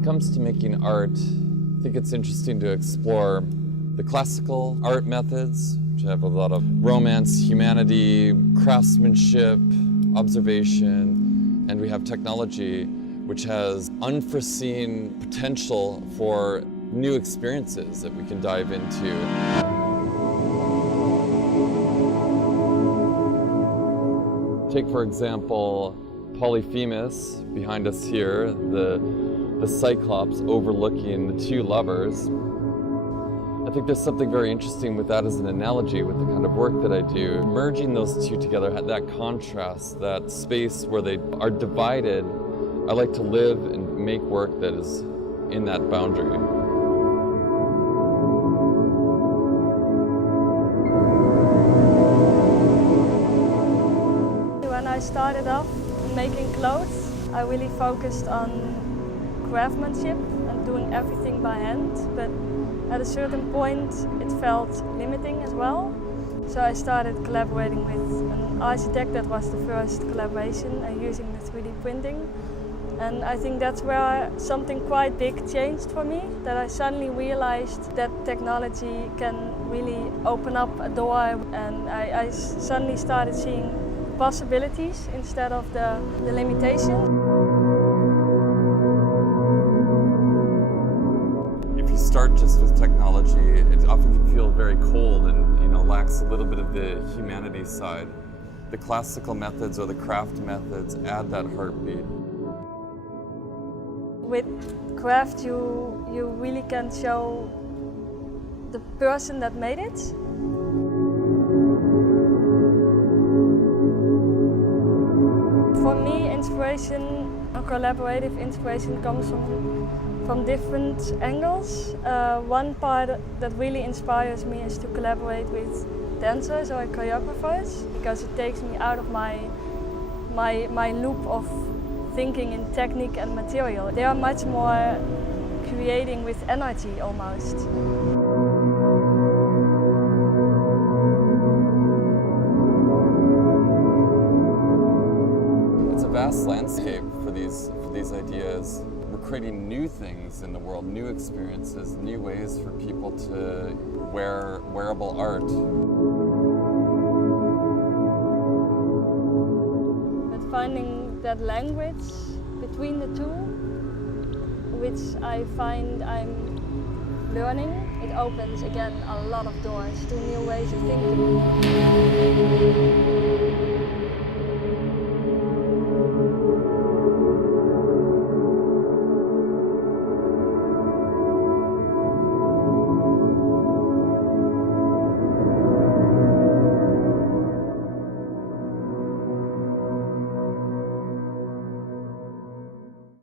it comes to making art, I think it's interesting to explore the classical art methods, which have a lot of romance, humanity, craftsmanship, observation, and we have technology, which has unforeseen potential for new experiences that we can dive into. Take, for example, Polyphemus behind us here, the Cyclops overlooking the two lovers. I think there's something very interesting with that as an analogy with the kind of work that I do. Merging those two together, that contrast, that space where they are divided, I like to live and make work that is in that boundary. When I started off making clothes, I really focused on craftsmanship and doing everything by hand, but at a certain point it felt limiting as well. So I started collaborating with an architect. That was the first collaboration, and using the 3D printing. And I think that's where something quite big changed for me, that I suddenly realized that technology can really open up a door, and I suddenly started seeing possibilities instead of the limitations. If you start just with technology, it often can feel very cold and lacks a little bit of the humanity side. The classical methods or the craft methods add that heartbeat. With craft, you really can show the person that made it. For me, inspiration, or collaborative inspiration, comes from different angles. One part that really inspires me is to collaborate with dancers or choreographers, because it takes me out of my loop of thinking in technique and material. They are much more creating with energy almost. It's a vast landscape for these ideas. We're creating new things in the world, new experiences, new ways for people to wear wearable art. But finding that language between the two, which I find I'm learning, it opens again a lot of doors to new ways of thinking.